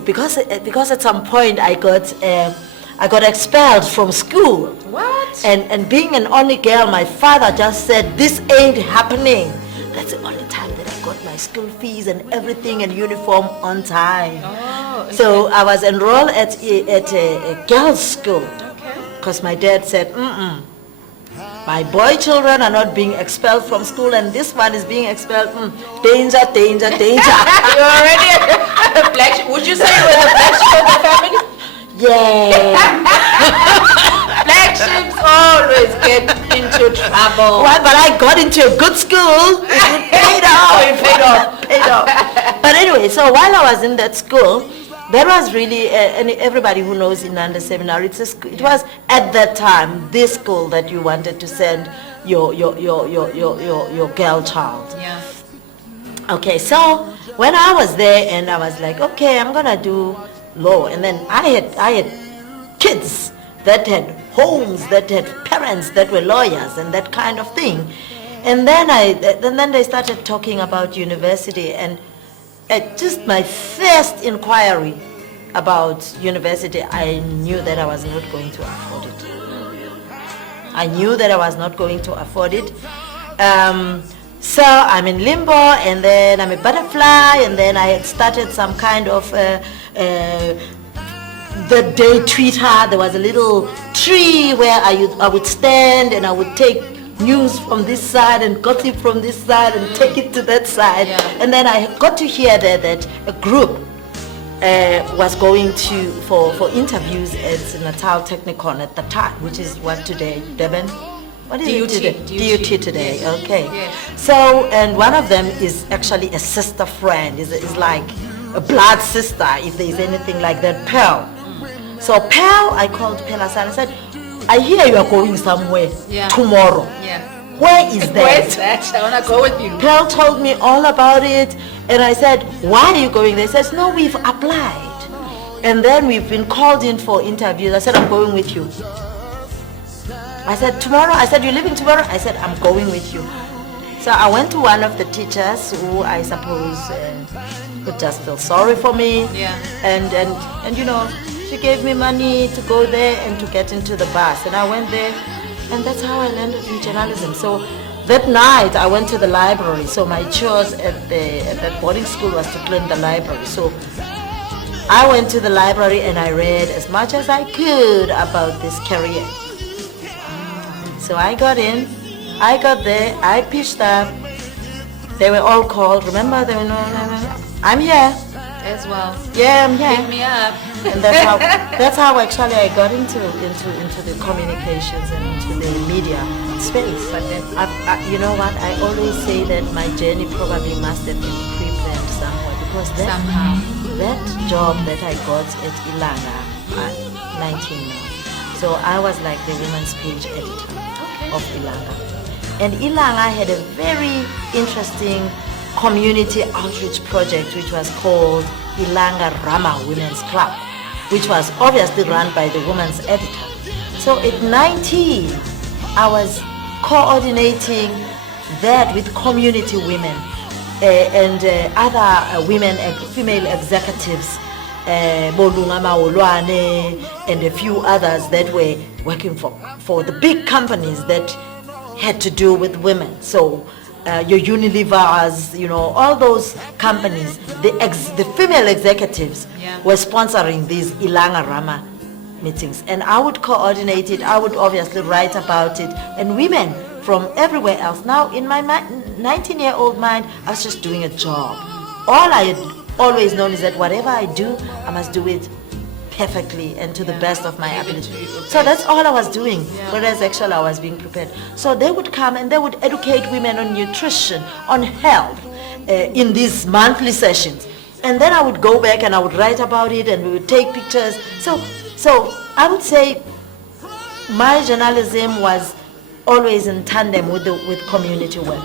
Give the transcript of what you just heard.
because at some point I got expelled from school. What? And being an only girl, my father just said, this ain't happening. That's the only time that I got my school fees and everything and uniform on time. Oh, okay. So I was enrolled at a girls' school. Okay. Because my dad said, my boy children are not being expelled from school and this one is being expelled. Danger, danger, danger. You already a black sheep. Would you say you were the black sheep of the family? Yeah. Black sheep always get into trouble. Well, but I got into a good school. It paid off. It paid off. But anyway, so while I was in that school, that was really, and everybody who knows Inanda Seminary, it was at that time this school that you wanted to send your girl child. Yeah. Okay, so when I was there and I was like, okay, I'm gonna do law, and then I had kids that had homes, that had parents that were lawyers and that kind of thing, and then they started talking about university, and at just my first inquiry about university, I knew that I was not going to afford it. I knew that I was not going to afford it. So I'm in limbo, and then I'm a butterfly, and then I had started some kind of the day Twitter. There was a little tree where I would stand and I would take news from this side and gossip from this side and take it to that side. Yeah. And then I got to hear that a group was going for interviews at Natal Technicon at the time, which is what today, Devon? What is DUT, it today? DUT today, yes. okay. Yes. So, and one of them is actually a sister friend, is like a blood sister, if there is anything like that, Pearl. So Pearl, I called Pearl aside and said, I hear you are going somewhere tomorrow. Yeah. Where is that? Where is that? I want to go with you. Pearl told me all about it, and I said, why are you going there? He says, no, we've applied. And then we've been called in for interviews. I said, I'm going with you. I said, tomorrow? I said, you're leaving tomorrow? I said, I'm going with you. So I went to one of the teachers who I suppose would just feel sorry for me. Yeah. And you know, she gave me money to go there and to get into the bus. And I went there, and that's how I landed in journalism. So that night I went to the library. So my chores at that boarding school was to clean the library. So I went to the library and I read as much as I could about this career. So I got in, I got there, I pitched up. They were all called. Remember, they were no. I'm here. As well. Yeah, I'm here. Pick me up. And that's how actually I got into the communications and into the media space. But then, you know what? I always say that my journey probably must have been pre-planned somewhere, because that job that I got at Ilanga at 19 now. So I was like the women's page editor of Ilanga. And Ilanga had a very interesting community outreach project which was called Ilanga Rama Women's Club, which was obviously run by the women's editor. So at 19, I was coordinating that with community women and other women, female executives, Bolunga Maolwane, and a few others that were working for the big companies that had to do with women. So your Unilevers, you know, all those companies, the female executives were sponsoring these Ilanga Rama meetings, and I would coordinate it. I would obviously write about it, and women from everywhere else. Now in my 19-year-old mind, I was just doing a job. All I had always known is that whatever I do, I must do it perfectly and to the best of my ability. So that's all I was doing, whereas actually I was being prepared. So they would come and they would educate women on nutrition, on health, in these monthly sessions. And then I would go back and I would write about it, and we would take pictures. So I would say my journalism was always in tandem with community work.